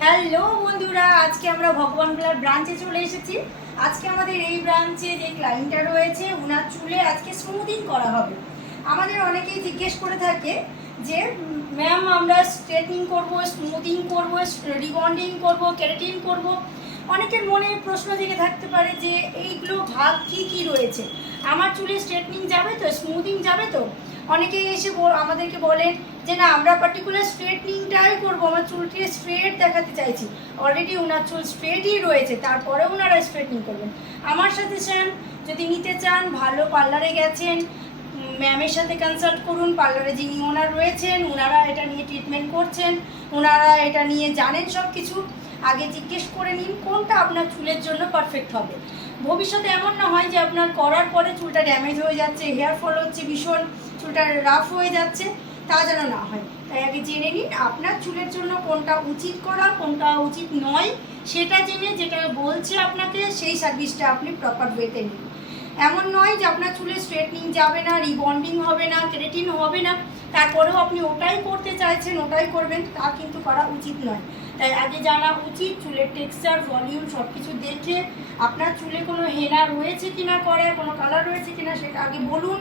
Hello বন্ধুরা, আজকে আমরা ভগবান গোলার ব্রাঞ্চে চলে এসেছি। আজকে আমাদের এই ব্রাঞ্চে যে ক্লায়েন্টটা রয়েছে ওনার চুলে আজকে স্মুদিং করা হবে। আমাদের অনেকেই জিজ্ঞেস করে থাকে যে ম্যাম আমরা স্ট্রেটনিং করব স্মুদিং করব রিবন্ডিং করব কেরাটিন করব? অনেকের মনে প্রশ্ন জেগে থাকতে পারে যে, এইগুলো ভাগ কি কি রয়েছে? আমার চুলে স্ট্রেটনিং যাবে তো? স্মুদিং যাবে তো? অনেকে এসে আমাদেরকে বলেন যে না, আমরা পার্টিকুলার স্ট্রেটনিংটাই করব, আমার চুলটি স্ট্রেট দেখাতে চাইছি। অলরেডি ওনার চুল স্ট্রেটই রয়েছে, তারপরে ওনারা স্ট্রেটনিং করবেন। আমার সাথে চান যদি নিতে চান, ভালো পার্লারে গেছেন, ম্যামের সাথে কনসাল্ট করুন, পার্লারে যিনি ওনার রয়েছেন ওনারা এটা নিয়ে ট্রিটমেন্ট করছেন ওনারা এটা নিয়ে জানেন সব কিছু আগে জিজ্ঞেস করে নিন, কোনটা আপনার চুলের জন্য পারফেক্ট হবে। ভবিষ্যতে এমন না হয় যে আপনার করার পরে চুলটা ড্যামেজ হয়ে যাচ্ছে হেয়ার ফল হচ্ছে ভীষণ। চুলটা রাফ হয়ে যাচ্ছে, তা যেন না হয়। তাই আগে জেনে নিন আপনার চুলের জন্য কোনটা উচিত করা, কোনটা উচিত নয়, সেটা জেনে যেটা বলছে আপনাকে, সেই সার্ভিসটা আপনি প্রপার ওয়েতে নিন। এমন নয় যে আপনার চুলে স্ট্রেটনিং যাবে না রিবন্ডিং হবে না কেরেটিন হবে না, তারপরেও আপনি ওটাই করতে চাইছেন, ওটাই করবেন, তা কিন্তু করা উচিত নয়। তাই আগে জানা উচিত চুলের টেক্সচার ভলিউম সব কিছু দেখে আপনার চুলে কোনো হেনা রয়েছে কিনা করে কোনো কালার রয়েছে কিনা, সেটা আগে বলুন।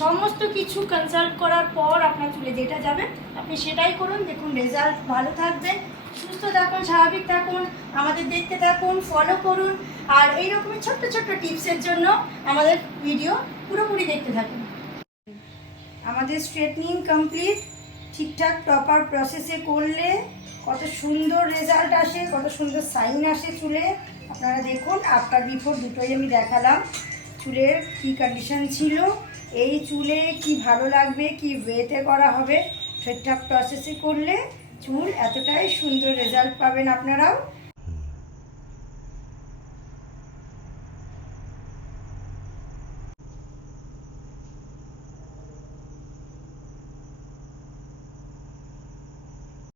সমস্ত কিছু কনসাল্ট করার পর আপনার চুলে যেটা যাবে, আপনি সেটাই করুন, দেখুন রেজাল্ট ভালো থাকবে, সুস্থ থাকুন, স্বাভাবিক থাকুন, আমাদের দেখতে থাকুন ফলো করুন, আর এই রকমের ছোট্ট ছোট্ট টিপসের জন্য আমাদের ভিডিও পুরোপুরি দেখতে থাকুন। আমাদের স্ট্রেটনিং কমপ্লিট ঠিকঠাক প্রপার প্রসেসে করলে কত সুন্দর রেজাল্ট আসে, কত সুন্দর সাইন আসে চুলে। আপনারা দেখুন আফটার বিফোর দুটোই আমি দেখালাম। চুলের কী কন্ডিশন ছিল এই চুলে কি ভালো লাগবে, কি ওয়েতে করা হবে, ঠিকঠাক প্রসেসে করলে চুল এতটাই সুন্দর রেজাল্ট পাবেন আপনারাও।